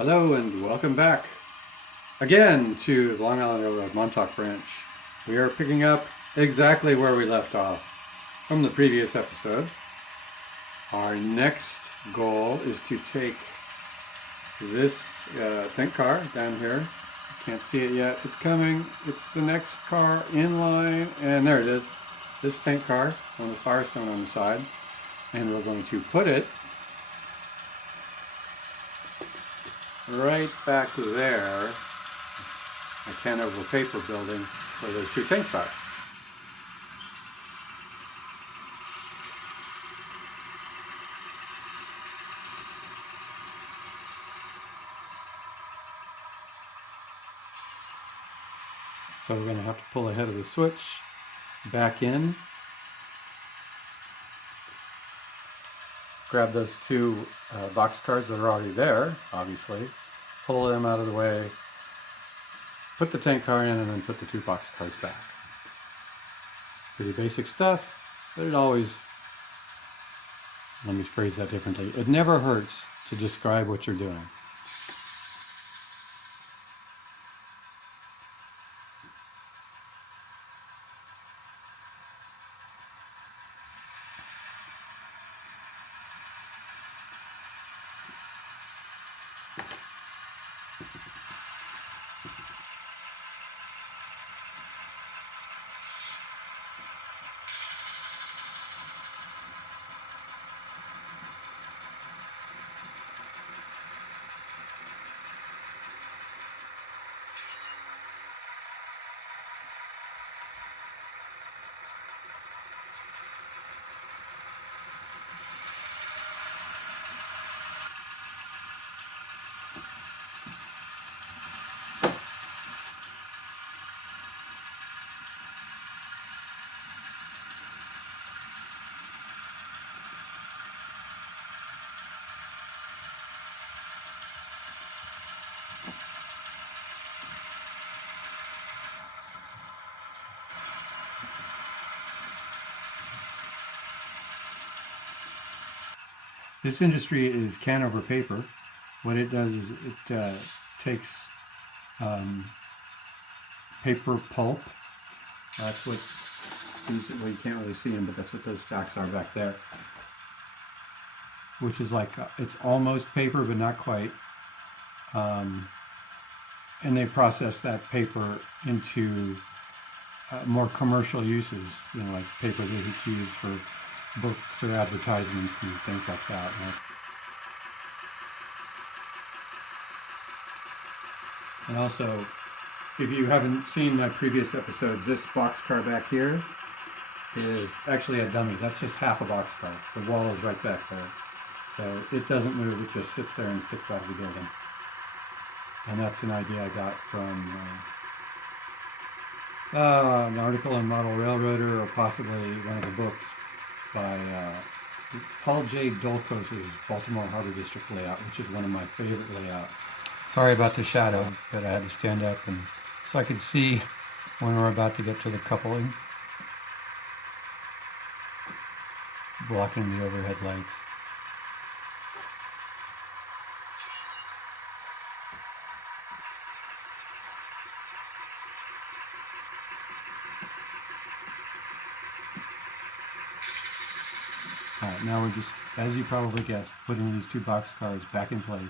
Hello and welcome back again to the Long Island Railroad Montauk Branch. We are picking up exactly where we left off from the previous episode. Our next goal is to take this tank car down here. Can't see it yet. It's coming. It's the next car in line, and there it is. This tank car on the Firestone on the side, and we're going to put it right back there, a Hanover paper building where those two tanks are. So we're going to have to pull ahead of the switch, back in, grab those two box cars that are already there, obviously, pull them out of the way, put the tank car in, and then put the two box cars back. Pretty basic stuff, but it always, let me phrase that differently, it never hurts to describe what you're doing. This industry is Hanover paper. What it does is it takes paper pulp. That's what these, well, you can't really see them, but that's what those stacks are back there. Which is like, it's almost paper, but not quite. And they process that paper into more commercial uses, you know, like paper that it's used for books or advertisements and things like that. Right? And also, if you haven't seen previous episodes, this boxcar back here is actually a dummy. That's just half a boxcar. The wall is right back there. So it doesn't move, it just sits there and sticks out of the building. And that's an idea I got from an article in Model Railroader, or possibly one of the books by Paul J. Dolkos' Baltimore Harbor District layout, which is one of my favorite layouts. Sorry about the shadow, but I had to stand up and so I could see when we're about to get to the coupling, blocking the overhead lights. Alright, now we're just, as you probably guessed, putting these two box cars back in place.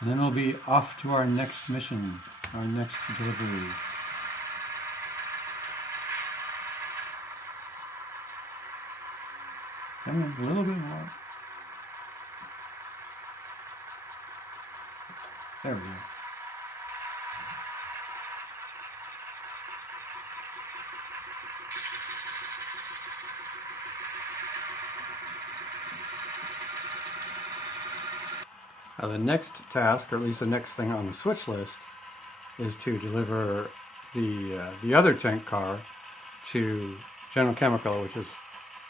And then we'll be off to our next mission, our next delivery. Come on, a little bit more. There we go. Now the next task, or at least the next thing on the switch list, is to deliver the other tank car to General Chemical, which is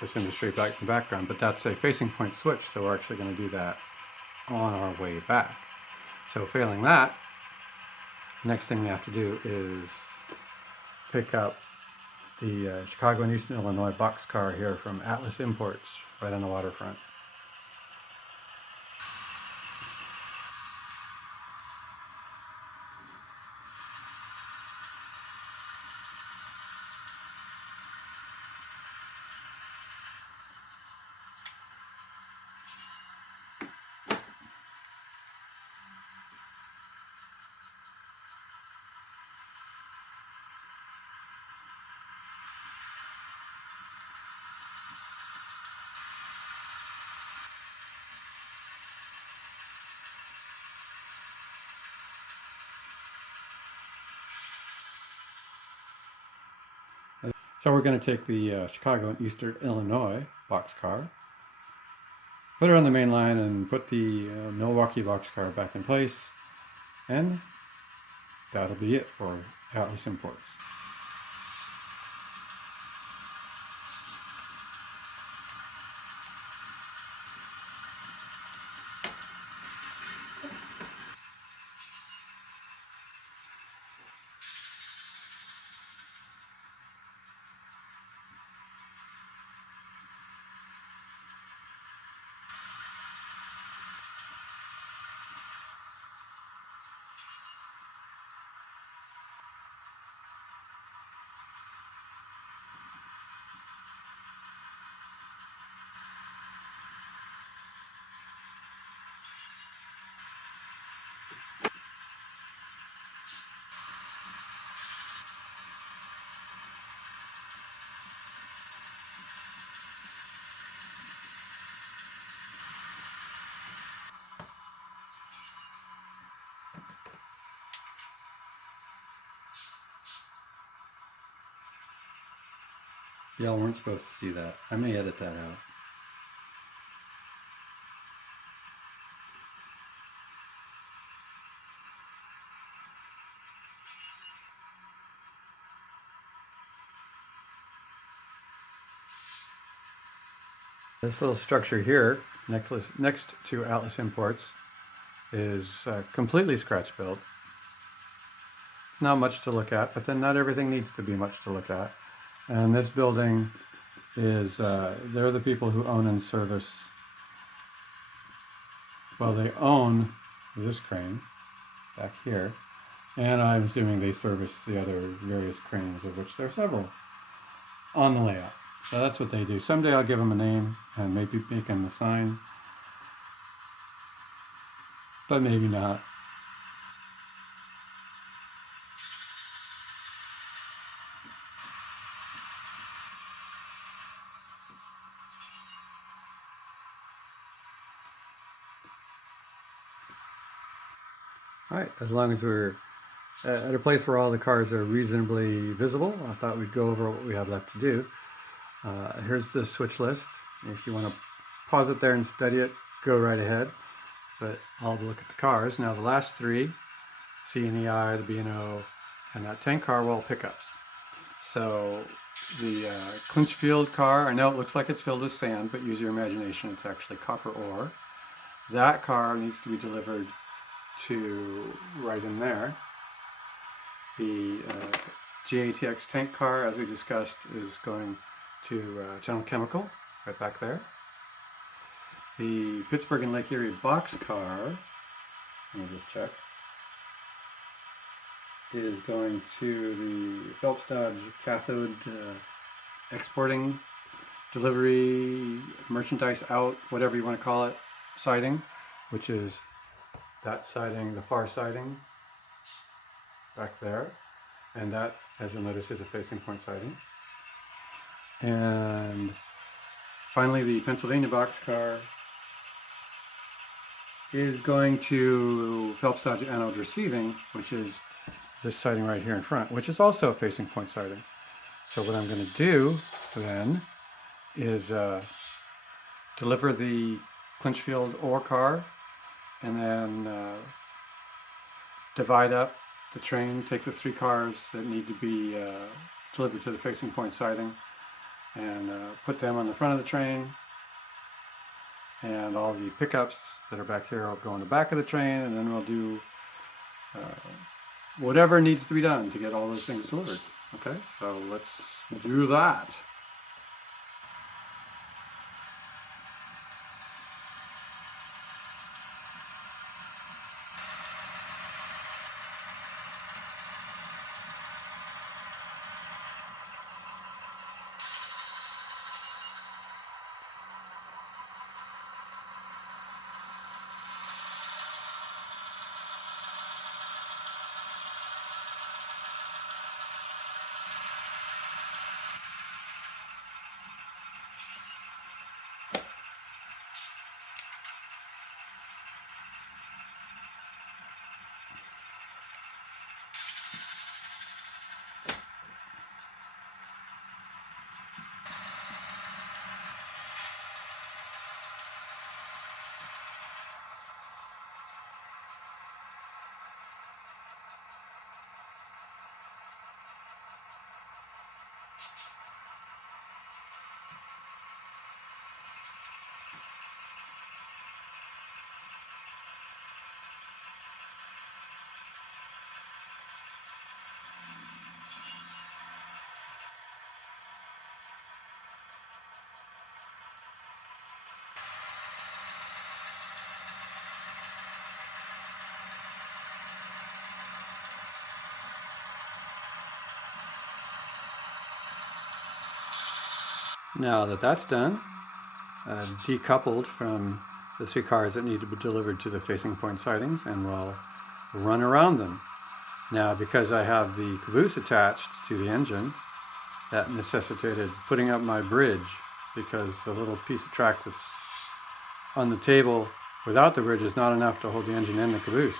this industry back in the background, but that's a facing point switch, so we're actually going to do that on our way back. So failing that, next thing we have to do is pick up the Chicago and Eastern Illinois boxcar here from Atlas Imports, right on the waterfront. So we're going to take the Chicago and Eastern Illinois boxcar, put it on the main line, and put the Milwaukee boxcar back in place, and that'll be it for Atlas Imports. Y'all weren't supposed to see that. I may edit that out. This little structure here, next to Atlas Imports, is completely scratch built. It's not much to look at, but then not everything needs to be much to look at. And this building is, they're the people who own and service, well, they own this crane back here, and I'm assuming they service the other various cranes, of which there are several on the layout. So that's what they do. Someday I'll give them a name and maybe make them a sign, but maybe not. All right, as long as we're at a place where all the cars are reasonably visible, I thought we'd go over what we have left to do. Here's the switch list. If you want to pause it there and study it, go right ahead. But I'll look at the cars. Now the last three, C and EI, the B&O, and that tank car were all pickups. So the Clinchfield car, I know it looks like it's filled with sand, but use your imagination, it's actually copper ore. That car needs to be delivered to right in there. The GATX tank car, as we discussed, is going to General Chemical, right back there. The Pittsburgh and Lake Erie box car, let me just check, is going to the Phelps Dodge cathode exporting, delivery, merchandise out, whatever you want to call it, siding, which is that siding, the far siding back there, and that, as you'll notice, is a facing point siding. And finally, the Pennsylvania boxcar is going to Phelps Dodge anode receiving, which is this siding right here in front, which is also a facing point siding. So what I'm going to do then is deliver the Clinchfield ore car, and then divide up the train, take the three cars that need to be delivered to the facing point siding, and put them on the front of the train, and all the pickups that are back here will go on the back of the train, and then we'll do whatever needs to be done to get all those things delivered. Okay, so let's do that. Now that that's done, decoupled from the 3 cars that need to be delivered to the facing point sidings, and we'll run around them. Now, because I have the caboose attached to the engine, that necessitated putting up my bridge, because the little piece of track that's on the table without the bridge is not enough to hold the engine and the caboose.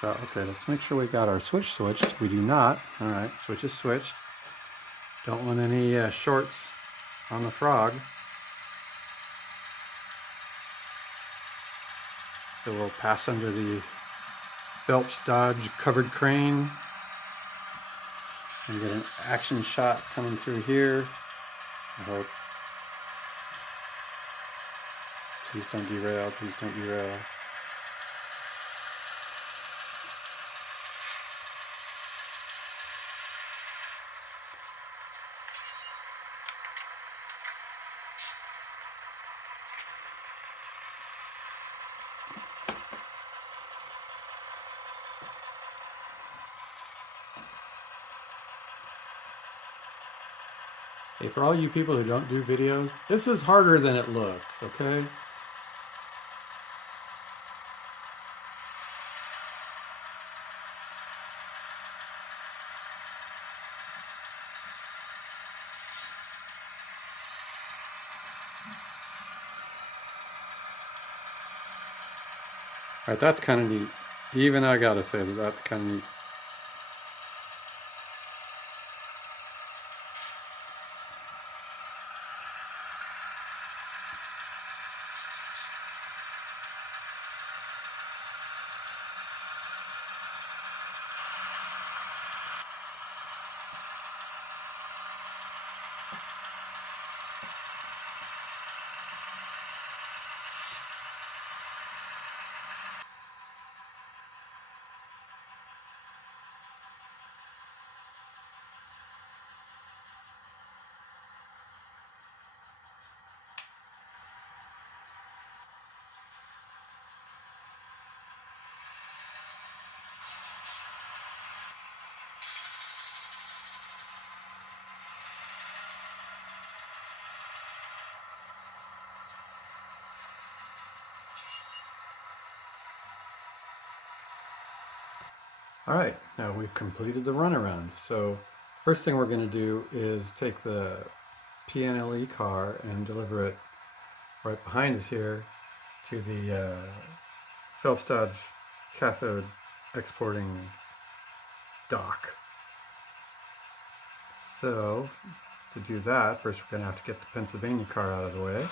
So, okay, let's make sure we got our switch switched. We do not. All right, switch is switched. Don't want any shorts on the frog. So we'll pass under the Phelps Dodge covered crane and get an action shot coming through here. I hope. Please don't derail, please don't derail. Hey, for all you people who don't do videos, this is harder than it looks, okay? Alright, that's kind of neat. Even I gotta say that that's kind of neat. All right, now we've completed the runaround. So first thing we're going to do is take the PNLE car and deliver it right behind us here to the Phelps Dodge cathode exporting dock. So to do that, first we're going to have to get the Pennsylvania car out of the way.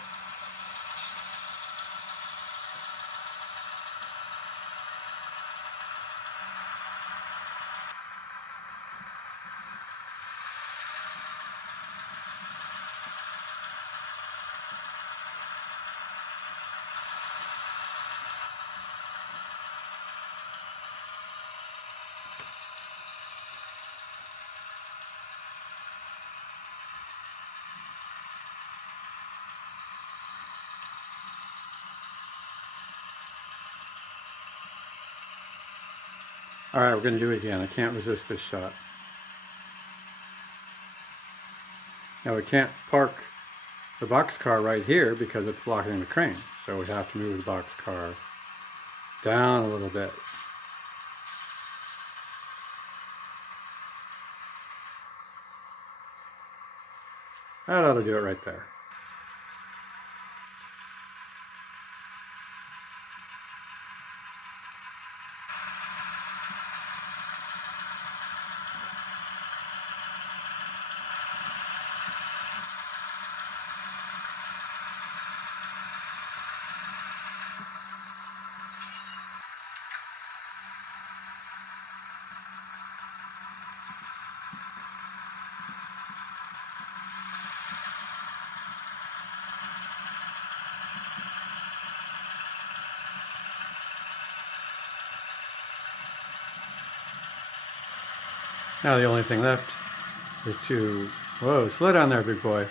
All right, we're going to do it again. I can't resist this shot. Now we can't park the boxcar right here because it's blocking the crane. So we have to move the boxcar down a little bit. That ought to do it right there. Now the only thing left is to, whoa, slow down there, big boy.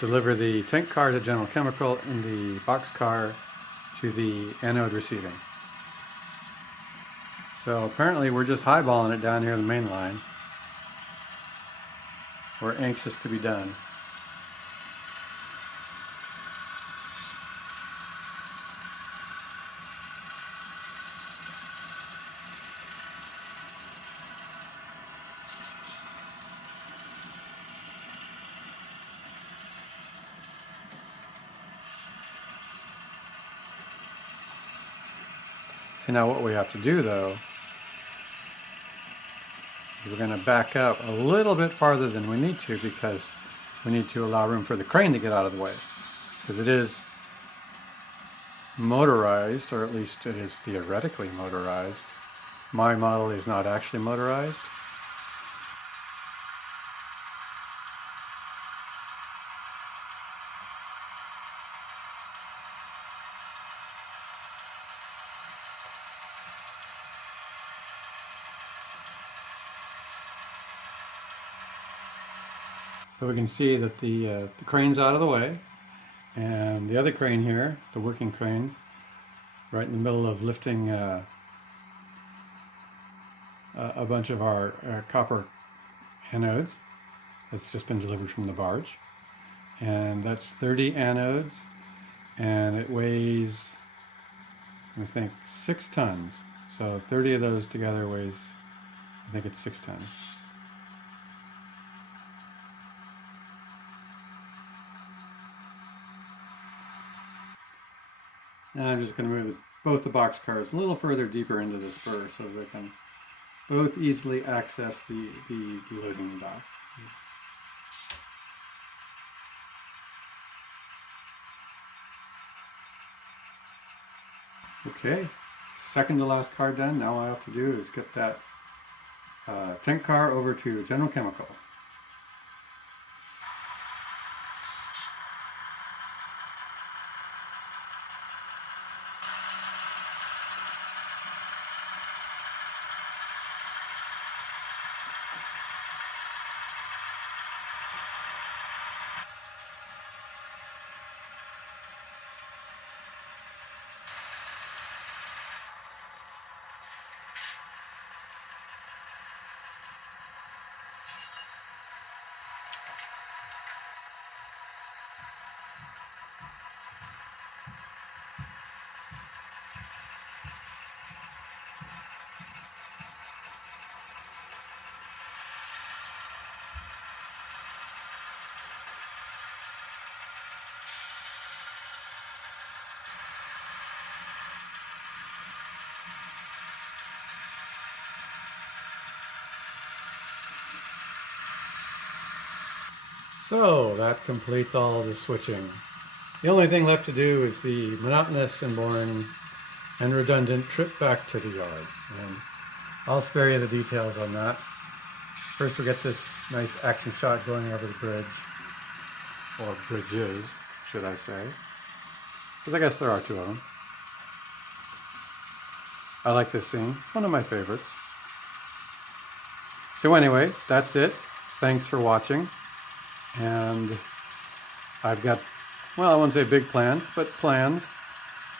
Deliver the tank car to General Chemical and the box car to the anode receiving. So apparently we're just highballing it down here in the main line. We're anxious to be done. And now what we have to do though, is we're going to back up a little bit farther than we need to, because we need to allow room for the crane to get out of the way. Because it is motorized, or at least it is theoretically motorized. My model is not actually motorized. So we can see that the crane's out of the way, and the other crane here, the working crane, right in the middle of lifting a bunch of our copper anodes that's just been delivered from the barge. And that's 30 anodes, and it weighs, I think, 6 tons. So 30 of those together weighs, I think it's 6 tons. And I'm just going to move both the box cars a little further deeper into the spur so they can both easily access the loading dock. Okay, second to last car done. Now all I have to do is get that tank car over to General Chemical. So that completes all of the switching. The only thing left to do is the monotonous and boring and redundant trip back to the yard. And I'll spare you the details on that. First we get this nice action shot going over the bridge, or bridges, should I say. Because I guess there are 2 of them. I like this scene. It's one of my favorites. So anyway, that's it. Thanks for watching. And I've got, well, I won't say big plans, but plans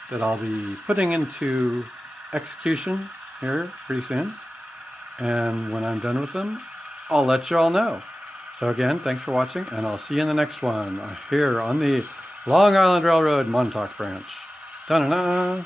that I'll be putting into execution here pretty soon. And when I'm done with them, I'll let you all know. So again, thanks for watching, and I'll see you in the next one here on the Long Island Railroad Montauk Branch. Ta-da-da!